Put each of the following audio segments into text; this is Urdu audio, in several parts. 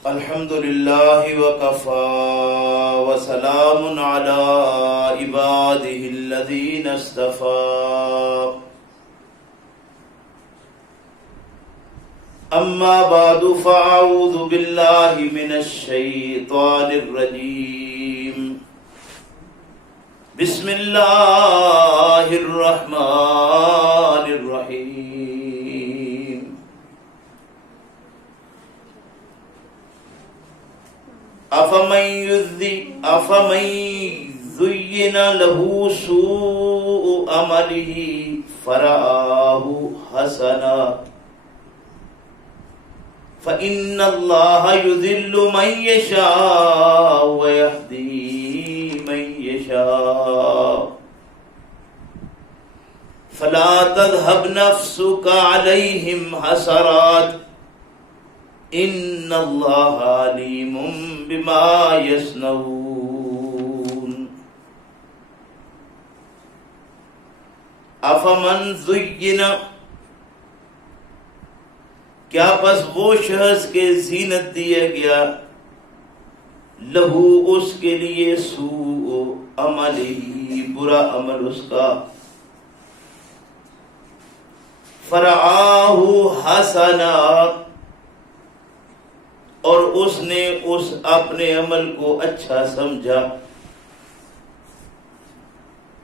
الحمد لله وكفى وسلام على عباده الذين اصطفى أما بعد فأعوذ بالله من الشيطان الرجيم بسم الله الرحمن الرحيم أفمن زين له سوء عمله فرآه حسنا فإن الله يذل من يشاء ويهدي من يشاء فلا تذهب نفسك عليهم حسرات إن الله عليم بما يصنعون أفمن زين کیا پس وہ شخص کے زینت دیا گیا لہو اس کے لیے سوء عملی برا عمل اس کا فرعاہ حسنا اور اس نے اس اپنے عمل کو اچھا سمجھا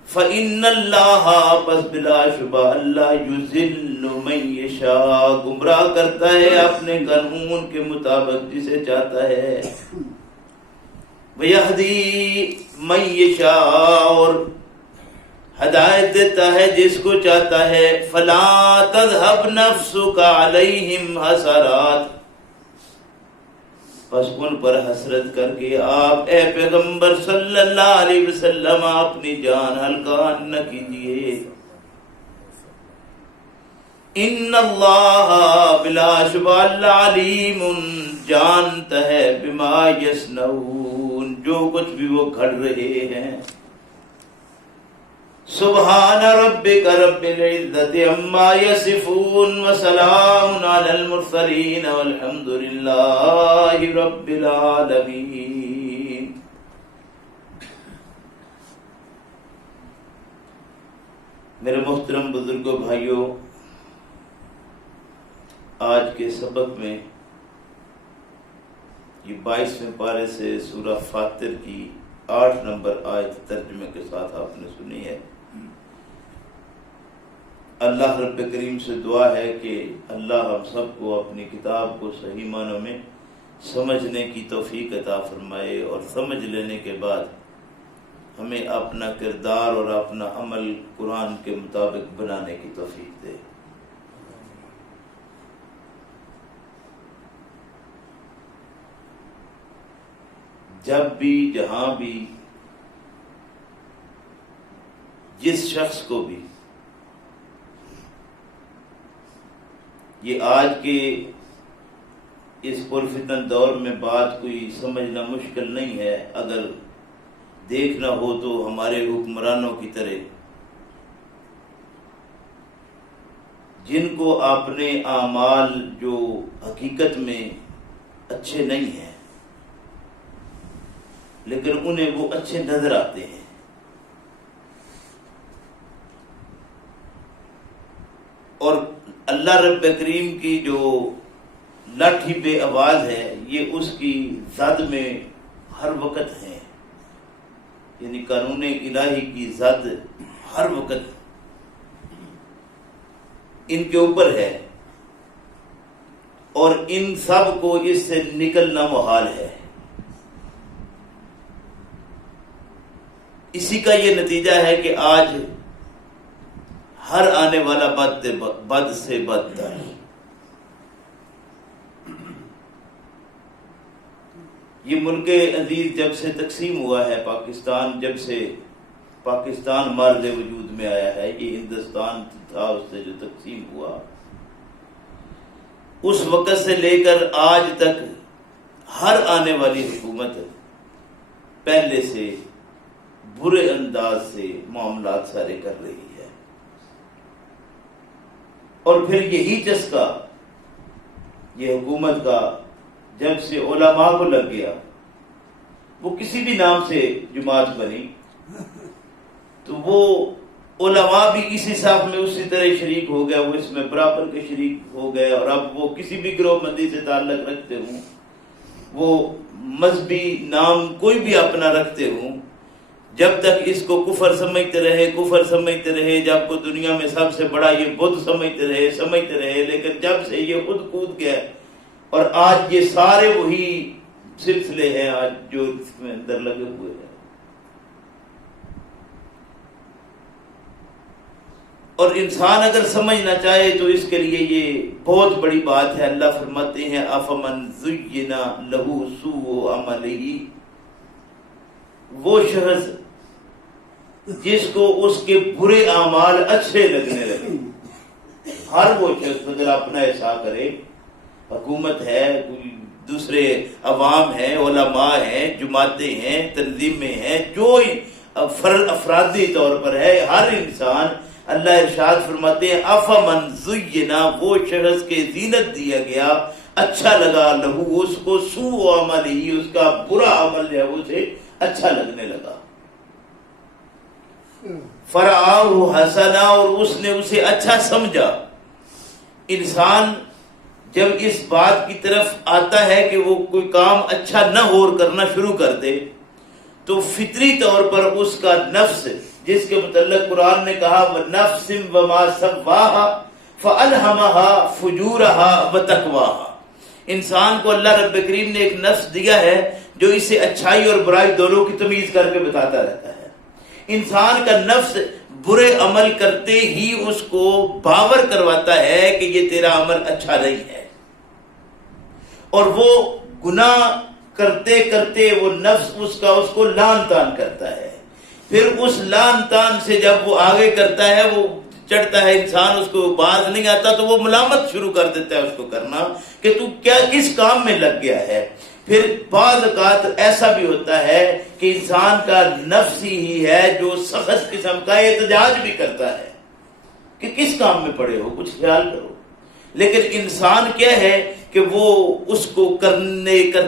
فَإِنَّ اللَّهَ پس بلا شبہ اللہ یُذِلُّ مَن یشاء گمراہ کرتا ہے اپنے قانون کے مطابق جسے چاہتا ہے وَيَهْدِي مَن یشاء اور ہدایت دیتا ہے جس کو چاہتا ہے فَلَا تَذْهَبْ نَفْسُكَ عَلَيْهِمْ حَسَرَاتٍ پس ان پر حسرت کر کے آپ اے پیغمبر صلی اللہ علیہ وسلم اپنی جان ہلکان نہ کیجئے ان اللہ بلا شبہ اللہ علیم جانتا ہے بما یصنعون جو کچھ بھی وہ گھڑ رہے ہیں سبحان ربک رب العزت عما یصفون وسلام علی المرسلین والحمد للہ رب العالمین میرے محترم بزرگوں بھائیوں آج کے سبق میں یہ 22ویں پارے سے سورہ فاطر کی 8 نمبر آیت ترجمے کے ساتھ آپ نے سنی ہے اللہ رب کریم سے دعا ہے کہ اللہ ہم سب کو اپنی کتاب کو صحیح معنوں میں سمجھنے کی توفیق عطا فرمائے اور سمجھ لینے کے بعد ہمیں اپنا کردار اور اپنا عمل قرآن کے مطابق بنانے کی توفیق دے جب بھی جہاں بھی جس شخص کو بھی یہ آج کے اس پرفتن دور میں بات کوئی سمجھنا مشکل نہیں ہے اگر دیکھنا ہو تو ہمارے حکمرانوں کی طرح جن کو اپنے اعمال جو حقیقت میں اچھے نہیں ہیں لیکن انہیں وہ اچھے نظر آتے ہیں اور اللہ رب کریم کی جو لاٹھی بے آواز ہے یہ اس کی زد میں ہر وقت ہے یعنی قانون الہی کی زد ہر وقت ان کے اوپر ہے اور ان سب کو اس سے نکلنا محال ہے اسی کا یہ نتیجہ ہے کہ آج ہر آنے والا بد سے بدتر یہ ملک عزیز جب سے تقسیم ہوا ہے پاکستان جب سے پاکستان مرد وجود میں آیا ہے یہ ہندوستان تھا اس سے جو تقسیم ہوا اس وقت سے لے کر آج تک ہر آنے والی حکومت پہلے سے برے انداز سے معاملات سارے کر رہی ہے اور پھر یہی چسکا یہ حکومت کا جب سے علماء کو لگ گیا، وہ کسی بھی نام سے جماعت بنی تو وہ علماء بھی اسی صف میں اسی طرح شریک ہو گیا، وہ اس میں برابر کے شریک ہو گئے، اور اب وہ کسی بھی گروہ بندی سے تعلق رکھتے ہوں، وہ مذہبی نام کوئی بھی اپنا رکھتے ہوں، جب تک اس کو کفر سمجھتے رہے، جب کو دنیا میں سب سے بڑا یہ بت سمجھتے رہے، لیکن جب سے یہ خود کود گیا اور آج یہ سارے وہی سلسلے ہیں آج جو اس میں اندر لگے ہوئے ہیں۔ اور انسان اگر سمجھنا چاہے تو اس کے لیے یہ بہت بڑی بات ہے۔ اللہ فرماتے ہیں افمن زین لہ سوء عملہ، وہ شخص جس کو اس کے برے اعمال اچھے لگنے لگے۔ ہر وہ شخص اگر اپنا ایسا کرے، حکومت ہے، دوسرے عوام ہیں، علماء ہیں، جماعتیں ہیں، تنظیمیں ہیں، جو افرادی طور پر ہے، ہر انسان، اللہ ارشاد فرماتے ہیں افمن زینا، وہ شخص کے زینت دیا گیا، اچھا لگا، لہو اس کو، سوء عملہ، اس کا برا عمل ہے وہ اسے اچھا لگنے لگا، فرآہ حسنا، اور اس نے اسے اچھا سمجھا۔ انسان جب اس بات کی طرف آتا ہے کہ وہ کوئی کام اچھا نہ ہو اور کرنا شروع کر دے تو فطری طور پر اس کا نفس، جس کے متعلق قرآن نے کہا وَنَفْسٍ وَمَا سَوَّاهَا فَأَلْهَمَهَا فُجُورَهَا وَتَقْوَاهَا، انسان کو اللہ رب کریم نے ایک نفس دیا ہے جو اسے اچھائی اور برائی دونوں کی تمیز کر کے بتاتا رہتا ہے۔ انسان کا نفس برے عمل کرتے ہی اس کو باور کرواتا ہے کہ یہ تیرا عمل اچھا نہیں ہے، اور وہ گناہ کرتے کرتے وہ نفس اس کو لان تان کرتا ہے، پھر اس لان تان سے جب وہ آگے کرتا ہے، وہ چڑھتا ہے، انسان اس کو باز نہیں آتا تو وہ ملامت شروع کر دیتا ہے اس کو کرنا کہ تو کس کام میں لگ گیا ہے۔ پھر بعض اوقات ایسا بھی ہوتا ہے کہ انسان کا نفس ہی ہے جو سخت قسم کا احتجاج بھی کرتا ہے کہ کس کام میں پڑے ہو، کچھ خیال کرو، لیکن انسان کیا ہے کہ وہ اس کو کرتے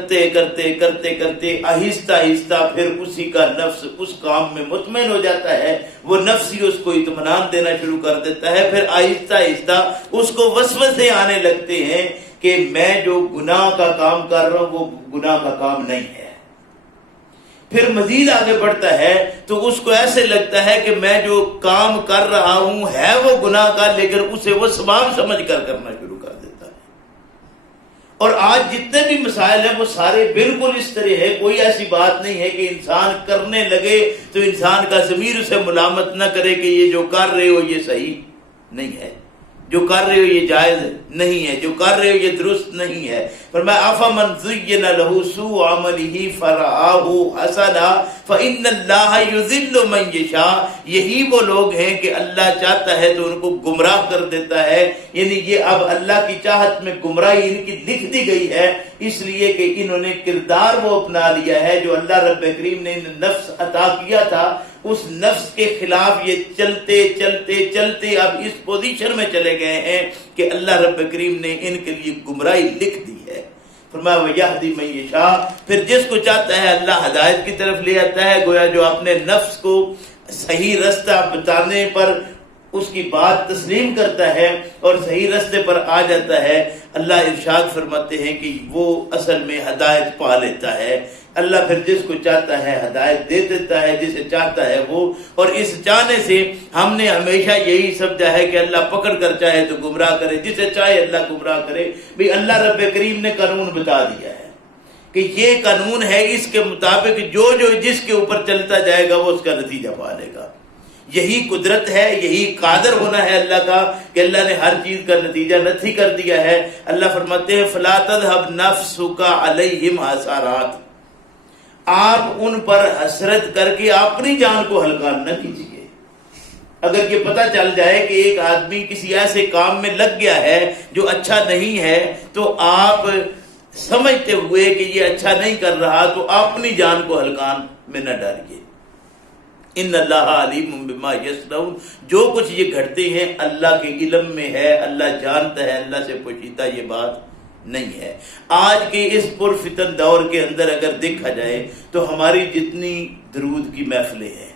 آہستہ آہستہ پھر اسی کا نفس اس کام میں مطمئن ہو جاتا ہے، وہ نفس ہی اس کو اطمینان دینا شروع کر دیتا ہے، پھر آہستہ آہستہ اس کو وسوسے آنے لگتے ہیں کہ میں جو گناہ کا کام کر رہا ہوں وہ گناہ کا کام نہیں ہے۔ پھر مزید آگے بڑھتا ہے تو اس کو ایسے لگتا ہے کہ میں جو کام کر رہا ہوں ہے وہ گناہ کا، لیکن اسے وہ ثواب سمجھ کر کرنا شروع کر دیتا ہے۔ اور آج جتنے بھی مسائل ہیں وہ سارے بالکل اس طرح ہے، کوئی ایسی بات نہیں ہے کہ انسان کرنے لگے تو انسان کا ضمیر اسے ملامت نہ کرے کہ یہ جو کر رہے ہو یہ صحیح نہیں ہے، جو کر رہے ہو یہ جائز نہیں ہے، جو کر رہے ہو یہ درست نہیں ہے۔ فرمایا افمن زین لہ سوء عملہ فرآہ حسنا فإن اللہ یضل من یشاء، یہی وہ لوگ ہیں کہ اللہ چاہتا ہے تو ان کو گمراہ کر دیتا ہے، یعنی یہ اب اللہ کی چاہت میں گمراہی ان کی لکھ دی گئی ہے، اس لیے کہ انہوں نے کردار وہ اپنا لیا ہے جو اللہ رب کریم نے انہیں نفس عطا کیا تھا، اس نفس کے خلاف یہ چلتے اب اس پوزیشن میں چلے گئے ہیں کہ اللہ رب کریم نے ان کے لیے گمراہی لکھ دی ہے۔ فرمایا وَيَهْدِي مَن يَشَاءُ، پھر جس کو چاہتا ہے اللہ ہدایت کی طرف لے آتا ہے، گویا جو اپنے نفس کو صحیح رستہ بتانے پر اس کی بات تسلیم کرتا ہے اور صحیح رستے پر آ جاتا ہے، اللہ ارشاد فرماتے ہیں کہ وہ اصل میں ہدایت پا لیتا ہے۔ اللہ پھر جس کو چاہتا ہے ہدایت دے دیتا ہے، جسے چاہتا ہے وہ، اور اس چاہنے سے ہم نے ہمیشہ یہی سمجھا ہے کہ اللہ پکڑ کر چاہے تو گمراہ کرے، جسے چاہے اللہ گمراہ کرے۔ بھی اللہ رب کریم نے قانون بتا دیا ہے کہ یہ قانون ہے، اس کے مطابق جو جس کے اوپر چلتا جائے گا وہ اس کا نتیجہ پالے گا۔ یہی قدرت ہے، یہی قادر ہونا ہے اللہ کا کہ اللہ نے ہر چیز کا نتیجہ نتھی کر دیا ہے۔ اللہ فرماتے ہیں فَلَا تَذْهَبْ نَفْسُكَ عَلَيْهِمْ حَسَرَاتٍ، آپ ان پر حسرت کر کے اپنی جان کو ہلکا نہ کیجیے۔ اگر یہ پتہ چل جائے کہ ایک آدمی کسی ایسے کام میں لگ گیا ہے جو اچھا نہیں ہے تو آپ سمجھتے ہوئے کہ یہ اچھا نہیں کر رہا تو اپنی جان کو ہلکان میں نہ ڈالیے۔ ان اللہ علیم بما یصنعون، جو کچھ یہ گھڑتے ہیں اللہ کے علم میں ہے، اللہ جانتا ہے، اللہ سے پوشیدہ یہ بات نہیں ہے۔ آج کے اس پرفتن دور کے اندر اگر دیکھا جائے تو ہماری جتنی درود کی محفلیں ہیں،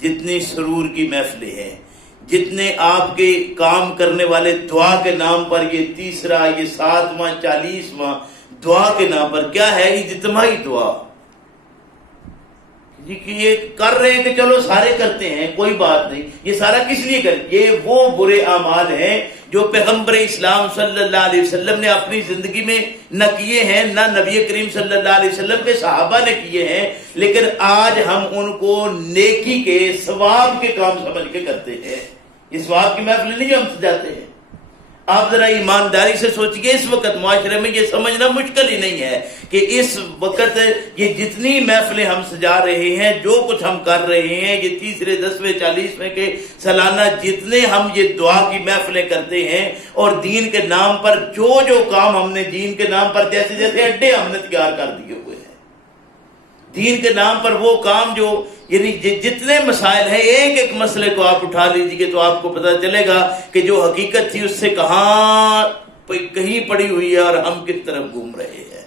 جتنی سرور کی محفلیں ہیں، جتنے آپ کے کام کرنے والے دعا کے نام پر یہ تیسرا، یہ 7واں 40واں دعا کے نام پر کیا ہے، اجتماعی دعا جی کہ یہ کر رہے ہیں کہ چلو سارے کرتے ہیں کوئی بات نہیں، یہ سارا کس لیے کر، یہ وہ برے اعمال ہیں جو پیغمبر اسلام صلی اللہ علیہ وسلم نے اپنی زندگی میں نہ کیے ہیں، نہ نبی کریم صلی اللہ علیہ وسلم کے صحابہ نے کیے ہیں، لیکن آج ہم ان کو نیکی کے ثواب کے کام سمجھ کے کرتے ہیں۔ یہ ثواب کی محفل نہیں جو ہم سجاتے ہیں۔ آپ ذرا ایمانداری سے سوچئے، اس وقت معاشرے میں یہ سمجھنا مشکل ہی نہیں ہے کہ اس وقت یہ جتنی محفلیں ہم سجا رہے ہیں، جو کچھ ہم کر رہے ہیں، یہ تیسرے 10ویں 40ویں کے سالانہ جتنے ہم یہ دعا کی محفلیں کرتے ہیں اور دین کے نام پر جو کام ہم نے دین کے نام پر جیسے اڈے ہم نے تیار کر دیے ہوئے ہیں، دین کے نام پر وہ کام جو یعنی جتنے مسائل ہیں، ایک ایک مسئلے کو آپ اٹھا لیجئے تو آپ کو پتہ چلے گا کہ جو حقیقت تھی اس سے کہیں پڑی ہوئی ہے اور ہم کس طرف گھوم رہے ہیں۔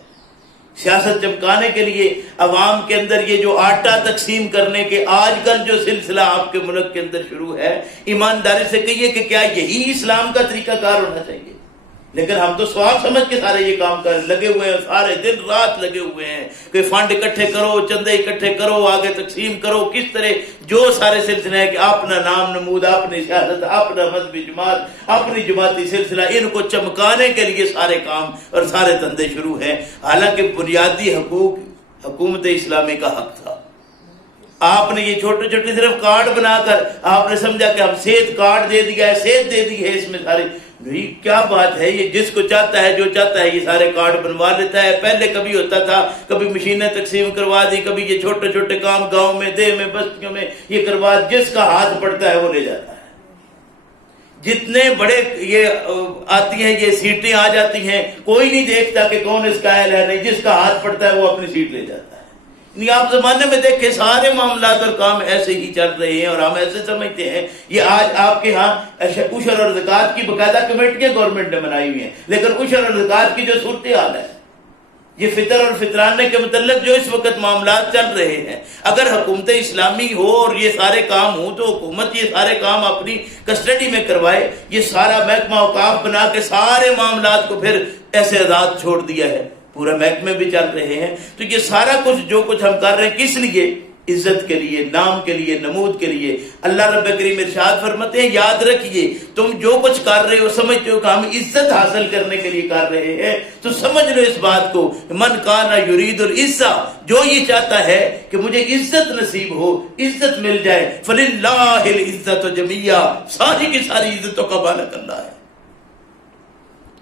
سیاست چمکانے کے لیے عوام کے اندر یہ جو آٹا تقسیم کرنے کے آج کل جو سلسلہ آپ کے ملک کے اندر شروع ہے، ایمانداری سے کہیے کہ کیا یہی اسلام کا طریقہ کار ہونا چاہیے؟ لیکن ہم تو ثواب سمجھ کے سارے یہ کام کر لگے ہوئے ہیں، سارے دن رات لگے ہوئے ہیں کہ فنڈ اکٹھے کرو، چندے اکٹھے کرو، آگے تقسیم کرو، کس طرح جو سارے سلسلے ہیں کہ اپنا نام نمود، اپنی سیاست، اپنا مذہبی جماعت، اپنی جماعتی سلسلہ، ان کو چمکانے کے لیے سارے کام اور سارے دھندے شروع ہیں۔ حالانکہ بنیادی حقوق حکومت اسلامی کا حق تھا۔ آپ نے یہ چھوٹے چھوٹے صرف کارڈ بنا کر آپ نے سمجھا کہ ہم صحت کارڈ دے دیا ہے، صحت دے دی ہے، اس میں سارے نہیں، کیا بات ہے، یہ جس کو چاہتا ہے جو چاہتا ہے یہ سارے کارڈ بنوا لیتا ہے۔ پہلے کبھی ہوتا تھا، کبھی مشینیں تقسیم کروا دی، کبھی یہ چھوٹے چھوٹے کام گاؤں میں، دیہ میں، بستیوں میں یہ کروا، جس کا ہاتھ پڑتا ہے وہ لے جاتا ہے۔ جتنے بڑے یہ آتی ہیں یہ سیٹیں آ جاتی ہیں، کوئی نہیں دیکھتا کہ کون اس کا اہل ہے، نہیں، جس کا ہاتھ پڑتا ہے وہ اپنی سیٹ لے جاتا ہے۔ نہیں، آپ زمانے میں دیکھیں سارے معاملات اور کام ایسے ہی چل رہے ہیں اور ہم ایسے سمجھتے ہیں۔ یہ آج آپ کے ہاں عشر اور زکوٰۃ کی باقاعدہ کمیٹیاں گورنمنٹ نے بنائی ہوئی ہیں، لیکن عشر اور زکوٰۃ کی جو صورتحال ہے، یہ فطر اور فطرانے کے متعلق جو اس وقت معاملات چل رہے ہیں، اگر حکومت اسلامی ہو اور یہ سارے کام ہوں تو حکومت یہ سارے کام اپنی کسٹڈی میں کروائے۔ یہ سارا محکمہ اوقاف بنا کے سارے معاملات کو پھر ایسے آزاد چھوڑ دیا ہے، پورا محکمے بھی چل رہے ہیں۔ تو یہ سارا کچھ جو کچھ ہم کر رہے ہیں کس لیے؟ عزت کے لیے، نام کے لیے، نمود کے لیے۔ اللہ رب کریم ارشاد فرماتے ہیں یاد رکھیے تم جو کچھ کر رہے ہو سمجھتے ہو کہ ہم عزت حاصل کرنے کے لیے کر رہے ہیں، تو سمجھ لو اس بات کو، من کان یرید العزہ، جو یہ چاہتا ہے کہ مجھے عزت نصیب ہو، عزت مل جائے، فللہ العزت جمیعا، ساری کی ساری عزتوں کا مالک اللہ ہے۔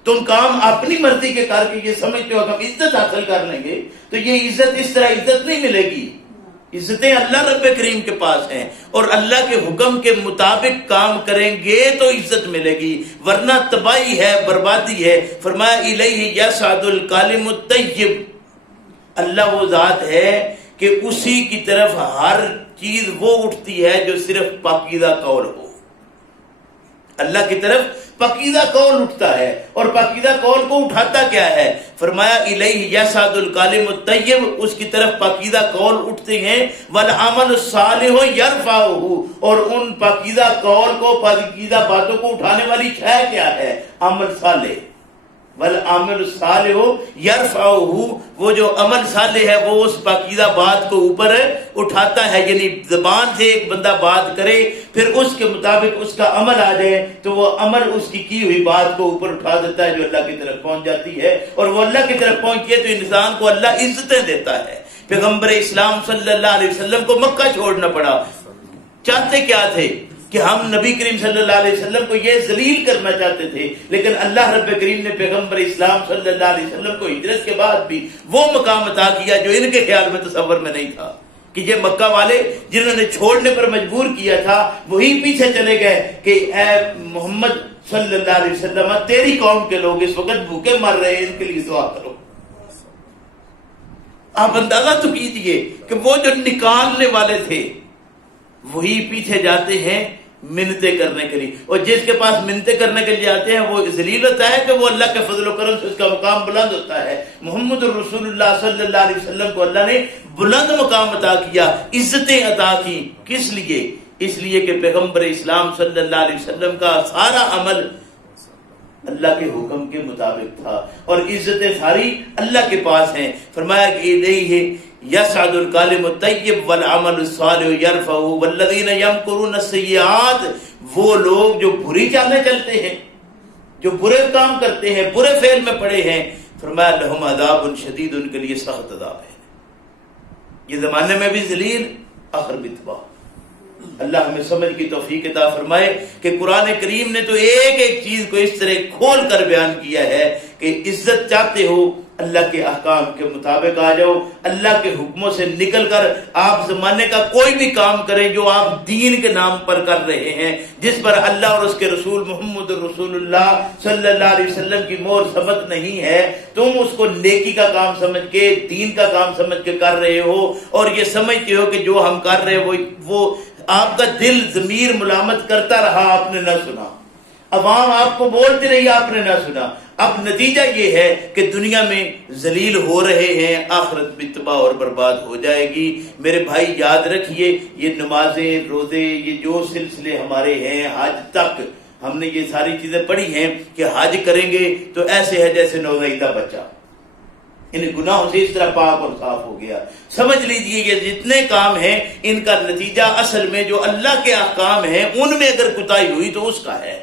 تم کام اپنی مرضی کے کر کے یہ سمجھتے ہو کہ ہم عزت حاصل کر لیں گے، تو یہ عزت اس طرح عزت نہیں ملے گی۔ عزتیں اللہ رب کریم کے پاس ہیں، اور اللہ کے حکم کے مطابق کام کریں گے تو عزت ملے گی، ورنہ تباہی ہے، بربادی ہے۔ فرمایا الیہ یصعد الکلم الطیب، اللہ وہ ذات ہے کہ اسی کی طرف ہر چیز وہ اٹھتی ہے جو صرف پاکیزہ قول ہو۔ اللہ کی طرف پاکیزہ قول اٹھتا ہے، اور پاکیزہ قول کو اٹھاتا کیا ہے؟ فرمایا الیہ یصعد الکلم الطیب، اس کی طرف پاکیزہ قول اٹھتے ہیں، والعمل الصالح یرفعہ، اور ان پاکیزہ قول کو، پاکیزہ باتوں کو اٹھانے والی شے کیا ہے؟ عمل صالح۔ والعمل الصالح یرفعہ، وہ جو عمل صالح ہے وہ اس پاکیزہ بات کو اوپر اٹھاتا ہے، یعنی زبان سے ایک بندہ بات کرے پھر اس کے مطابق اس کا عمل آ جائے تو وہ عمل اس کی ہوئی بات کو اوپر اٹھا دیتا ہے جو اللہ کی طرف پہنچ جاتی ہے، اور وہ اللہ کی طرف پہنچی ہے تو انسان کو اللہ عزتیں دیتا ہے۔ پیغمبر اسلام صلی اللہ علیہ وسلم کو مکہ چھوڑنا پڑا، چاہتے کیا تھے کہ ہم نبی کریم صلی اللہ علیہ وسلم کو یہ ذلیل کرنا چاہتے تھے، لیکن اللہ رب کریم نے پیغمبر اسلام صلی اللہ علیہ وسلم کو ہجرت کے بعد بھی وہ مقام عطا کیا جو ان کے خیال میں تصور میں نہیں تھا، کہ یہ مکہ والے جنہوں نے چھوڑنے پر مجبور کیا تھا وہی پیچھے چلے گئے کہ اے محمد صلی اللہ علیہ وسلم، تیری قوم کے لوگ اس وقت بھوکے مر رہے ہیں، ان کے لیے دعا کرو۔ آپ اندازہ تو کیجئے کہ وہ جو نکالنے والے تھے وہی پیچھے جاتے ہیں منتیں کرنے کے لیے، اور جس کے پاس منتیں کرنے کے لیے آتے ہیں وہ ذلیل ہوتا ہے کہ وہ اللہ کے فضل و کرم سے اس کا مقام بلند ہوتا ہے۔ محمد الرسول اللہ صلی اللہ علیہ وسلم کو اللہ نے بلند مقام عطا کیا، عزتیں عطا کی۔ کس لیے؟ اس لیے کہ پیغمبر اسلام صلی اللہ علیہ وسلم کا سارا عمل اللہ کے حکم کے مطابق تھا، اور عزتیں ساری اللہ کے پاس ہیں۔ فرمایا کہ الیہ یصعد الکلم الطیب والعمل الصالح یرفعہ والذین یمکرون السیئات، وہ لوگ جو بری چالیں چلتے ہیں، جو برے کام کرتے ہیں، برے فعل میں پڑے ہیں، فرمایا لہم عذاب شدید، ان کے لیے سخت عذاب ہے۔ یہ زمانے میں بھی ذلیل، آخر بھی تباہ۔ اللہ ہمیں سمجھ کی توفیق عطا فرمائے کہ قرآن کریم نے تو ایک ایک چیز کو اس طرح کھول کر بیان کیا ہے کہ عزت چاہتے ہو اللہ کے احکام کے مطابق آ جاؤ، اللہ کے حکموں سے نکل کر آپ زمانے کا کوئی بھی کام کریں جو آپ دین کے نام پر کر رہے ہیں، جس پر اللہ اور اس کے رسول محمد رسول اللہ صلی اللہ علیہ وسلم کی مہر ثبت نہیں ہے، تم اس کو نیکی کا کام سمجھ کے، دین کا کام سمجھ کے کر رہے ہو، اور یہ سمجھتے ہو کہ جو ہم کر رہے ہیں وہ آپ کا دل ضمیر ملامت کرتا رہا، آپ نے نہ سنا، عوام آپ کو بولتی رہی، آپ نے نہ سنا۔ اب نتیجہ یہ ہے کہ دنیا میں ذلیل ہو رہے ہیں، آخرت بھی تباہ اور برباد ہو جائے گی۔ میرے بھائی یاد رکھیے، یہ نمازیں، روزے، یہ جو سلسلے ہمارے ہیں، حج تک ہم نے یہ ساری چیزیں پڑھی ہیں کہ حج کریں گے تو ایسے ہے جیسے نوزائیدہ بچہ، ان گناہوں سے اس طرح پاک اور صاف ہو گیا۔ سمجھ لیجئے یہ جتنے کام ہیں ان کا نتیجہ اصل میں جو اللہ کے احکام ہیں ان میں اگر کوتاہی ہوئی تو اس کا ہے،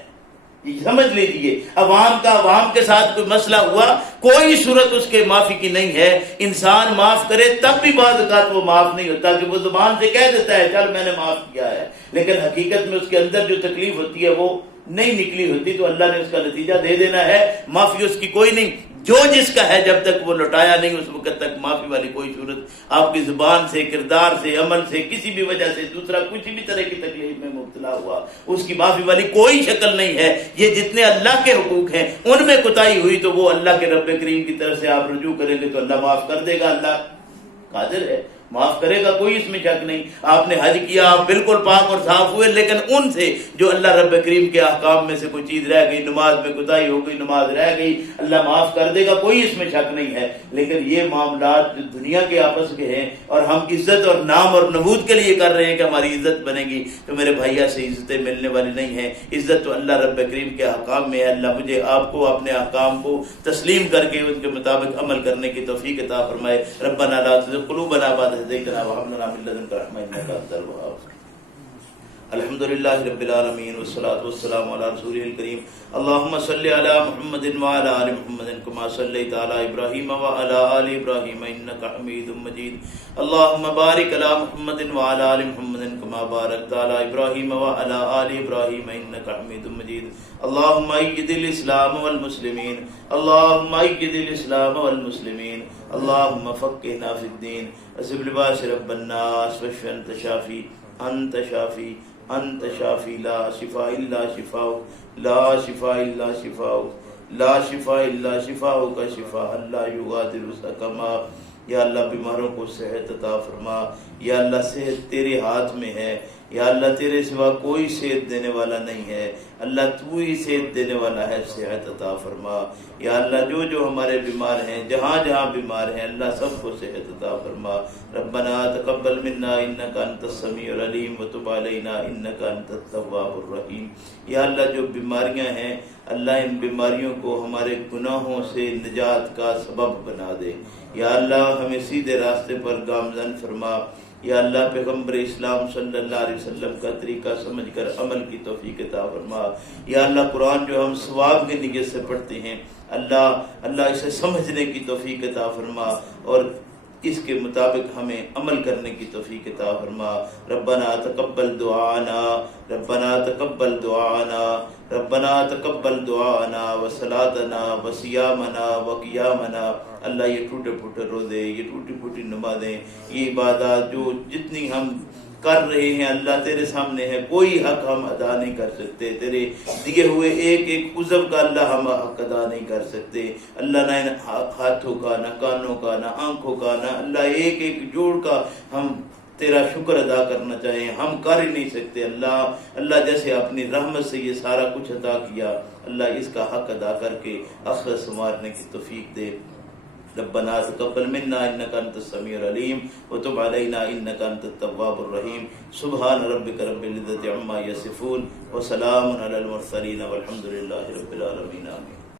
یہ سمجھ لیجئے۔ عوام کا عوام کے ساتھ کوئی مسئلہ ہوا، کوئی صورت اس کے معافی کی نہیں ہے۔ انسان معاف کرے تب بھی بعض اوقات وہ معاف نہیں ہوتا، کہ وہ زبان سے کہہ دیتا ہے چل میں نے معاف کیا ہے، لیکن حقیقت میں اس کے اندر جو تکلیف ہوتی ہے وہ نہیں نکلی ہوتی، تو اللہ نے اس کا نتیجہ دے دینا ہے، معافی اس کی کوئی نہیں۔ جو جس کا ہے جب تک وہ لوٹایا نہیں اس وقت تک معافی والی کوئی صورت آپ کی زبان سے، کردار سے، عمل سے، کسی بھی وجہ سے دوسرا کسی بھی طرح کی تکلیف میں مبتلا ہوا، اس کی معافی والی کوئی شکل نہیں ہے۔ یہ جتنے اللہ کے حقوق ہیں ان میں کوتاہی ہوئی تو وہ اللہ کے رب کریم کی طرف سے آپ رجوع کریں گے تو اللہ معاف کر دے گا، اللہ قادر ہے، معاف کرے گا، کوئی اس میں شک نہیں۔ آپ نے حج کیا، آپ بالکل پاک اور صاف ہوئے، لیکن ان سے جو اللہ رب کریم کے احکام میں سے کوئی چیز رہ گئی، نماز میں کوتاہی ہو گئی، نماز رہ گئی، اللہ معاف کر دے گا، کوئی اس میں شک نہیں ہے۔ لیکن یہ معاملات جو دنیا کے آپس کے ہیں اور ہم عزت اور نام اور نمود کے لیے کر رہے ہیں کہ ہماری عزت بنے گی، تو میرے بھائیا سے عزتیں ملنے والی نہیں ہیں۔ عزت تو اللہ رب کریم کے احکام میں ہے۔ اللہ مجھے آپ کو اپنے احکام کو تسلیم کر کے ان کے مطابق عمل کرنے کی توفیق عطا فرمائے۔ ربنا لا تزغ قلوبنا بعد هديتنا وهب لنا من لدنك رحمة إنك أنت الوهاب۔ الحمد لله رب العالمين والصلاة والسلام على رسوله الكريم۔ اللهم صل على محمد وعلى آل محمد كما صليت على إبراهيم وعلى آل إبراهيم إنك حميد مجيد۔ اللهم بارك على محمد وعلى آل محمد كما باركت على إبراهيم وعلى آل إبراهيم إنك حميد مجيد۔ اللهم أيد الإسلام والمسلمين، اللهم أيد الإسلام والمسلمين، اللهم فقهنا في الدين، أذهب لباس رب الناس واشف أنت شافي، أنت شافي، أنت شافي، لا شفاء إلا شفاؤك، لا شفاء إلا شفاؤك، لا شفاء إلا شفاؤك شفاء لا يغادر سقما۔ یا اللہ بیماروں کو صحت عطا فرما، یا اللہ صحت تیرے ہاتھ میں ہے، یا اللہ تیرے سوا کوئی صحت دینے والا نہیں ہے، اللہ تو ہی صحت دینے والا ہے، صحت عطا فرما۔ یا اللہ جو جو ہمارے بیمار ہیں، جہاں جہاں بیمار ہیں، اللہ سب کو صحت عطا فرما۔ ربنا تقبل منا انک انت السمیع العلیم وتب علینا انک انت التواب الرحیم۔ یا اللہ جو بیماریاں ہیں، اللہ ان بیماریوں کو ہمارے گناہوں سے نجات کا سبب بنا دے۔ یا اللہ ہمیں سیدھے راستے پر گامزن فرما۔ یا اللہ پیغمبر اسلام صلی اللہ علیہ وسلم کا طریقہ سمجھ کر عمل کی توفیق عطا فرما۔ یا اللہ قرآن جو ہم ثواب کی نیت سے پڑھتے ہیں، اللہ اسے سمجھنے کی توفیق عطا فرما اور اس کے مطابق ہمیں عمل کرنے کی توفیق عطا فرما۔ ربنا تقبل دعانا، ربنا تقبل دعانا، ربنا تقبل دعانا وصلاتنا وصیامنا وقیامنا۔ اللہ یہ ٹوٹے پھوٹے روزے، یہ ٹوٹی پھوٹی نمازیں، یہ عبادات جو جتنی ہم کر رہے ہیں اللہ تیرے سامنے ہے، کوئی حق ہم ادا نہیں کر سکتے، تیرے دیے ہوئے ایک ایک عضو کا اللہ ہم حق ادا نہیں کر سکتے۔ اللہ نہ ہاتھوں کا، نہ کانوں کا، نہ آنکھوں کا، نہ اللہ ایک ایک جوڑ کا ہم تیرا شکر ادا کرنا چاہیں، ہم کر ہی نہیں سکتے۔ اللہ جیسے اپنی رحمت سے یہ سارا کچھ عطا کیا، اللہ اس کا حق ادا کر کے آخرت سنوارنے کی توفیق دے۔ ربنا تقبل منا انك انت السميع العليم وتب علينا انك انت التواب الرحيم سبحان ربك رب العزة عما يصفون وسلام على المرسلين والحمد لله رب العالمين آمين۔